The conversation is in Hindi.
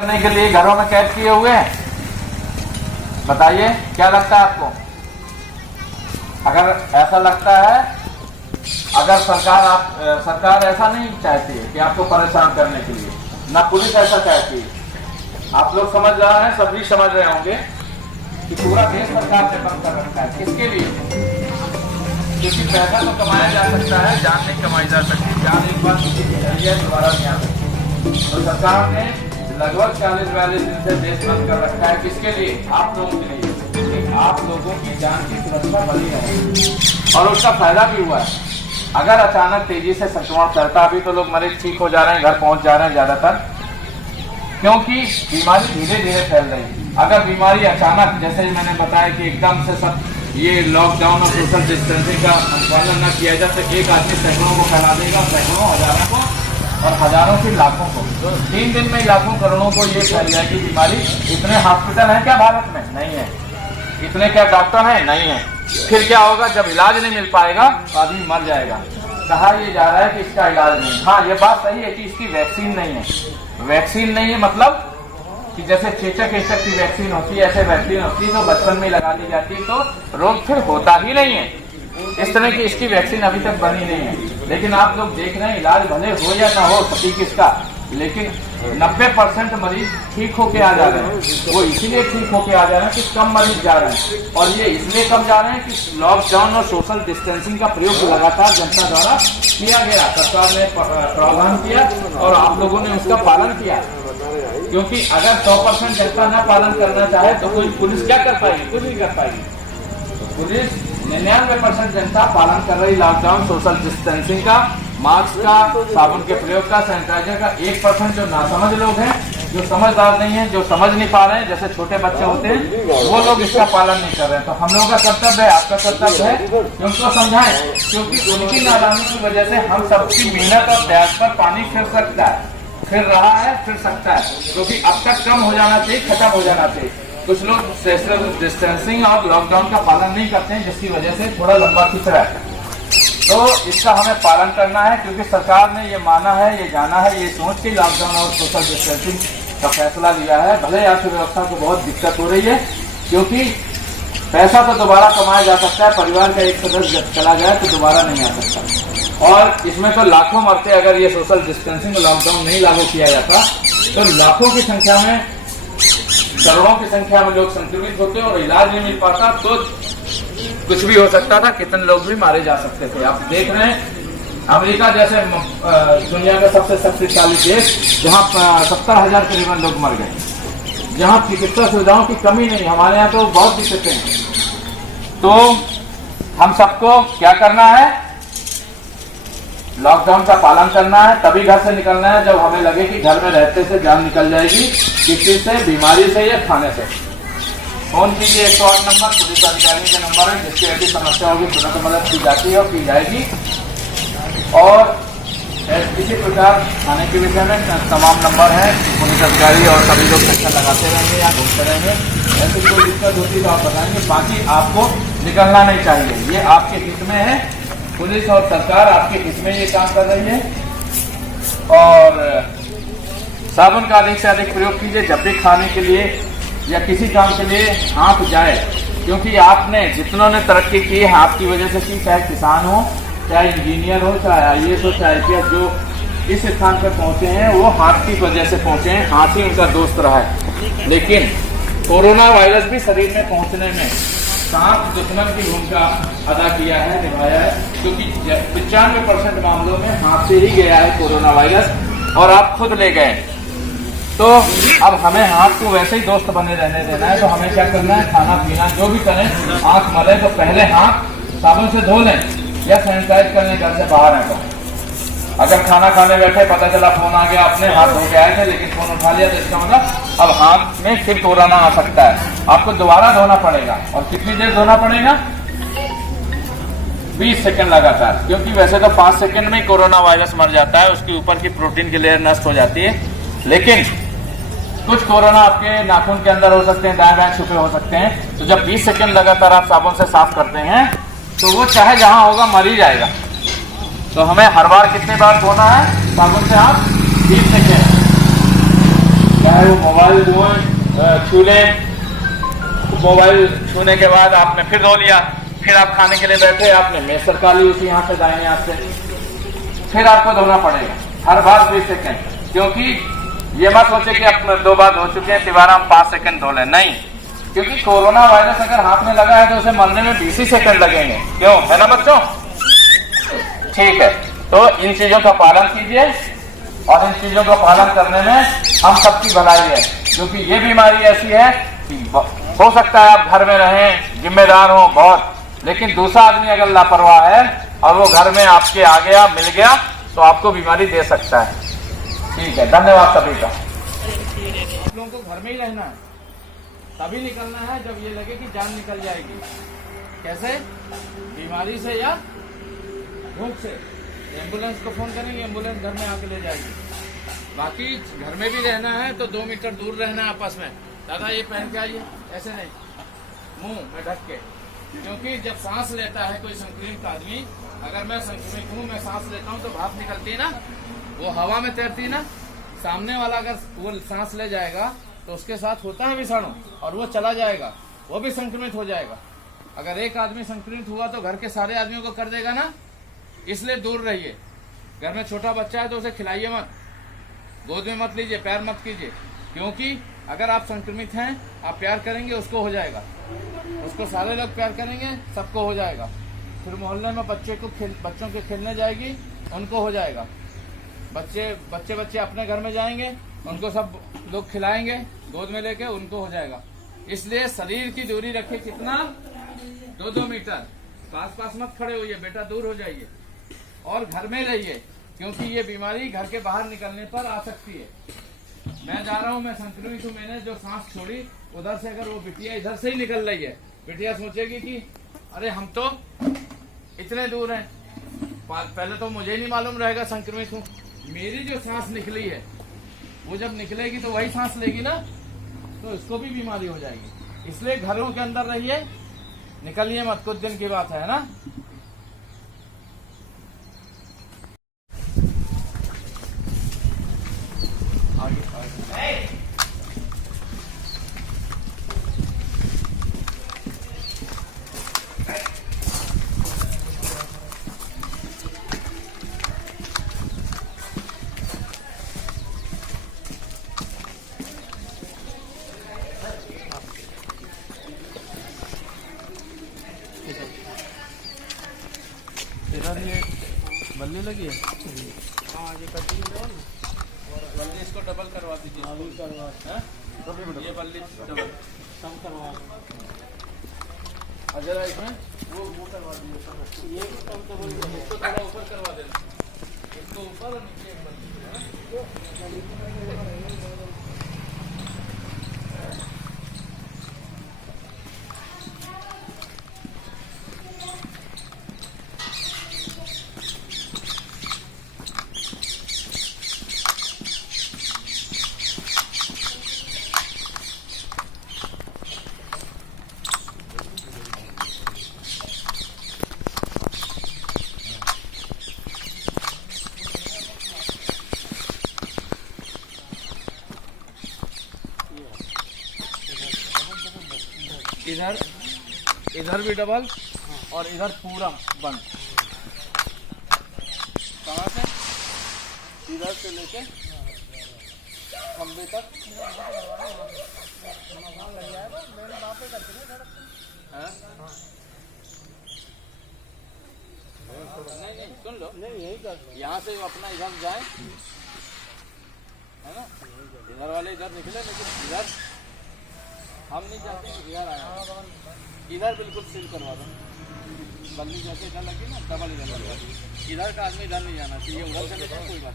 करने के लिए घरों में कैद किए हुए हैं। बताइए क्या लगता है आपको? अगर ऐसा लगता है, अगर सरकार ऐसा नहीं चाहती है कि आपको परेशान करने के लिए, ना पुलिस ऐसा चाहती है। आप लोग समझ रहे हैं, सभी समझ रहे होंगे कि पूरा देश सरकार ने बंद कर रखा है। किसके लिए? क्योंकि पैसा तो कमाया जा सकता है, जान नहीं कमाई जा सकती। जान एक बार किसी की है दोबारा नहीं आ सकती। तो सरकार ने लगभग 40-42 दिन से देश बंद कर रखा है। किसके लिए? आप लोगों के लिए, कि आप लोगों की जान की सुरक्षा बनी रहे। और उसका फायदा भी हुआ है। अगर अचानक तेजी से संक्रमण फैलता, अभी तो लोग मरीज ठीक हो जा रहे हैं, घर पहुंच जा रहे हैं ज्यादातर, क्योंकि बीमारी धीरे धीरे फैल रही है। अगर बीमारी अचानक, जैसे ही मैंने बताया कि एकदम से सब ये लॉकडाउन और सोशल डिस्टेंसिंग का पालन न किया जाए तो एक आदमी सैकड़ों को फैला देगा, सैकड़ों, हजारों को, और हजारों से लाखों को। तो 3 दिन में लाखों करोड़ों को ये फैल जाएगी बीमारी। इतने हॉस्पिटल हैं क्या भारत में? नहीं है। इतने क्या डॉक्टर हैं? नहीं है। फिर क्या होगा? जब इलाज नहीं मिल पाएगा तो आदमी मर जाएगा। कहा ये जा रहा है कि इसका इलाज नहीं। हाँ, ये बात सही है कि इसकी वैक्सीन नहीं है। वैक्सीन नहीं है मतलब कि जैसे चेचक की वैक्सीन होती है, ऐसे वैक्सीन होती है तो बचपन में लगा दी जाती तो रोग फिर होता ही नहीं है। इस तरह की इसकी वैक्सीन अभी तक बनी नहीं है। लेकिन आप लोग देख रहे हैं, इलाज भले हो या ना हो सटीक इसका, लेकिन 90% मरीज ठीक होके आ जा रहे हैं। वो इसीलिए ठीक होके आ जा रहे हैं कि कम मरीज जा रहे हैं। और ये इसलिए कम जा रहे हैं कि लॉकडाउन और सोशल डिस्टेंसिंग का प्रयोग लगातार जनता द्वारा किया गया। सरकार ने प्रावधान किया और आप लोगों ने उसका पालन किया। क्योंकि अगर 100% जनता न पालन करना चाहे तो कोई पुलिस क्या कर पाएगी? कुछ नहीं कर पाएगी। पुलिस 99% जनता पालन कर रही लॉकडाउन, सोशल डिस्टेंसिंग का, मास्क का, साबुन के प्रयोग का, सैनिटाइजर का। 1% जो नासमझ लोग हैं, जो समझदार नहीं है, जो समझ नहीं पा रहे हैं, जैसे छोटे बच्चे होते हैं, वो लोग इसका पालन नहीं कर रहे हैं। तो हम लोगों का कर्तव्य है, आपका कर्तव्य है कि उनको समझाएं। क्योंकि उनकी नादानी की वजह से हम सबकी मेहनत और त्याग पर पानी फिर सकता है, फिर रहा है, फिर सकता है। क्योंकि अब तक कम हो जाना चाहिए, खत्म हो जाना चाहिए। कुछ लोग सोशल डिस्टेंसिंग और लॉकडाउन का पालन नहीं करते हैं, जिसकी वजह से थोड़ा लंबा खिंच रहा है। तो इसका हमें पालन करना है, क्योंकि सरकार ने ये माना है, ये जाना है, ये सोच के लॉकडाउन और सोशल डिस्टेंसिंग का फैसला लिया है। भले अर्थव्यवस्था को बहुत दिक्कत हो रही है, क्योंकि पैसा तो दोबारा कमाया जा सकता है, परिवार का एक सदस्य चला जाए तो दोबारा नहीं आ सकता। और इसमें तो लाखों मरते अगर ये सोशल डिस्टेंसिंग लॉकडाउन नहीं लागू किया जाता, तो लाखों की संख्या में, करोड़ों की संख्या में लोग संक्रमित होते और इलाज नहीं मिल पाता तो कुछ भी हो सकता था, कितने लोग भी मारे जा सकते थे। आप देख रहे हैं अमेरिका जैसे दुनिया का सबसे शक्तिशाली देश, जहां 70,000 करीबन लोग मर गए, जहां चिकित्सा सुविधाओं की कमी नहीं। हमारे यहाँ तो बहुत दिक्कतें हैं। तो हम सबको क्या करना है? लॉकडाउन का पालन करना है। तभी घर से निकलना है जब हमें लगे कि घर में रहते से जान निकल जाएगी, किसी से, बीमारी से या खाने से। फोन कीजिए 108 नंबर, पुलिस अधिकारी के नंबर है, जिसकी ऐसी समस्या होगी तुरंत मदद की जाती है और की जाएगी। और इसी प्रकार थाने के विषय में तमाम नंबर है, पुलिस अधिकारी और सभी लोग चक्कर लगाते रहेंगे या घूमते रहेंगे। ऐसी कोई दिक्कत होती तो आप बताएंगे। बाकी आपको निकलना नहीं चाहिए, ये आपके हित में है। पुलिस और सरकार आपके हित में ये काम कर रही है। और साबुन का अधिक से अधिक प्रयोग कीजिए जब भी खाने के लिए या किसी काम के लिए हाथ जाए, क्योंकि आपने, जितनों ने तरक्की की है आपकी वजह से की, चाहे किसान हो, चाहे इंजीनियर हो, चाहे IAS हो, चाहे IPS, जो इस स्थान पर पहुंचे हैं वो हाथ की वजह से पहुंचे हैं। हाथ ही उनका दोस्त रहा है। लेकिन कोरोना वायरस भी शरीर में पहुंचने में सांप दुश्मन की भूमिका अदा किया है, निभाया है। क्योंकि 95% मामलों में हाथ से ही गया है कोरोना वायरस, और आप खुद ले गए। तो अब हमें हाथ को वैसे ही दोस्त बने रहने देना है। तो हमें क्या करना है? खाना पीना जो भी करें, आंख मले तो पहले हाथ साबुन से धो लें या सैनिटाइज कर लें घर से बाहर है तो। अगर खाना खाने बैठे पता चला फोन आ गया, अपने हाथ धो के आए थे लेकिन फोन उठा लिया, तो इसका मतलब अब हाथ में फिर कोरोना आ सकता है। आपको दोबारा धोना पड़ेगा। और कितनी देर धोना पड़ेगा? 20 सेकंड लगातार। क्योंकि वैसे तो 5 सेकंड में कोरोना वायरस मर जाता है, उसके ऊपर की प्रोटीन की लेयर नष्ट हो जाती है। लेकिन कुछ कोरोना आपके नाखून के अंदर हो सकते हैं, दाएं बाएं छुपे हो सकते हैं। तो जब 20 सेकंड लगातार आप साबुन से साफ करते हैं तो वो चाहे जहां होगा मर ही जाएगा। तो हमें हर बार कितने बार धोना है साबुन से? आप 20 सेकंड। चाहे वो मोबाइल छू लें, मोबाइल छूने के बाद आपने फिर धो लिया, फिर आप खाने के लिए बैठे, आपने मेज सरका ली उसी हाथ से दाहिने हाथ से, फिर आपको धोना पड़ेगा हर बार 20 सेकेंड। क्योंकि ये मत सोचे कि आप 2 बार धो चुके हैं दोबारा हम 5 सेकेंड धो लें, नहीं, क्योंकि कोरोना वायरस अगर हाथ में लगा है तो उसे मरने में 20 ही सेकेंड लगेंगे, क्यों, है ना बच्चों? ठीक है, तो इन चीजों का पालन कीजिए, और इन चीजों का पालन करने में हम सबकी भलाई है, क्योंकि ये बीमारी ऐसी है कि हो सकता है आप घर में रहें, जिम्मेदार हो बहुत, लेकिन दूसरा आदमी अगर लापरवाह है और वो घर में आपके आ गया, मिल गया, तो आपको बीमारी दे सकता है। ठीक है, धन्यवाद सभी का। आप लोगों को घर में ही रहना है, तभी निकलना है जब ये लगे कि जान निकल जाएगी। कैसे? बीमारी से या भूख से। एम्बुलेंस को फोन करेंगे, एम्बुलेंस घर में आके ले जाएगी। बाकी घर में भी रहना है तो 2 मीटर दूर रहना है आपस में। दादा ये पहन के आइए, ऐसे नहीं, मुंह में ढक के, क्योंकि जब सांस लेता है कोई संक्रमित आदमी, अगर मैं संक्रमित हूँ, मैं सांस लेता हूँ तो भाप निकलती है ना, वो हवा में तैरती है ना, सामने वाला अगर वो सांस ले जाएगा तो उसके साथ होता है विषाणु और वो चला जाएगा, वो भी संक्रमित हो जाएगा। अगर एक आदमी संक्रमित हुआ तो घर के सारे आदमियों को कर देगा ना, इसलिए दूर रहिए। घर में छोटा बच्चा है तो उसे खिलाइए मत, गोद में मत लीजिए, प्यार मत कीजिए, क्योंकि अगर आप संक्रमित हैं, आप प्यार करेंगे उसको हो जाएगा, उसको सारे लोग प्यार करेंगे, सबको हो जाएगा। फिर मोहल्ले में बच्चों के खेलने जाएगी, उनको हो जाएगा। बच्चे अपने घर में जाएंगे, उनको सब लोग खिलाएंगे गोद में लेके, उनको हो जाएगा। इसलिए शरीर की दूरी रखिए, कितना, 2-2 मीटर। पास मत खड़े होइए बेटा, दूर हो जाइए और घर में रहिए, क्योंकि ये बीमारी घर के बाहर निकलने पर आ सकती है। मैं जा रहा हूँ, मैं संक्रमित हूँ, मैंने जो सांस छोड़ी उधर से अगर वो बिटिया इधर से ही निकल रही है, बिटिया सोचेगी कि अरे हम तो इतने दूर हैं, पहले तो मुझे नहीं मालूम रहेगा संक्रमित हूँ, मेरी जो सांस निकली है वो जब निकलेगी तो वही सांस लेगी ना, तो इसको भी बीमारी हो जाएगी। इसलिए घरों के अंदर रहिए, निकलिए मत, कुछ दिन की बात है ना। इधर ये बल्ली लगी है, हाँ ये कटिंग है, बल्ली इसको डबल करवा दीजिए, ये बल्ली डबल कम करवा, जरा इसमें वो करवा दीजिए, ये भी कम डबल, इसको थोड़ा ऊपर करवा देना, इसको ऊपर और नीचे एक बल्ली। इधर भी डबल और इधर पूरा बंद, कहाँ से, इधर से लेके खंबे तक, नहीं सुन लो, नहीं यही कर, यहाँ से अपना इधर जाए, है ना, इधर वाले इधर निकले, लेकिन इधर हम नहीं चाहते, इधर आया, इधर बिल्कुल सील करवा दो, बल्ली जैसे इधर लगी ना, डबल इधर लगा, इधर का आदमी इधर नहीं जाना चाहिए, उधर चले जाए कोई बात।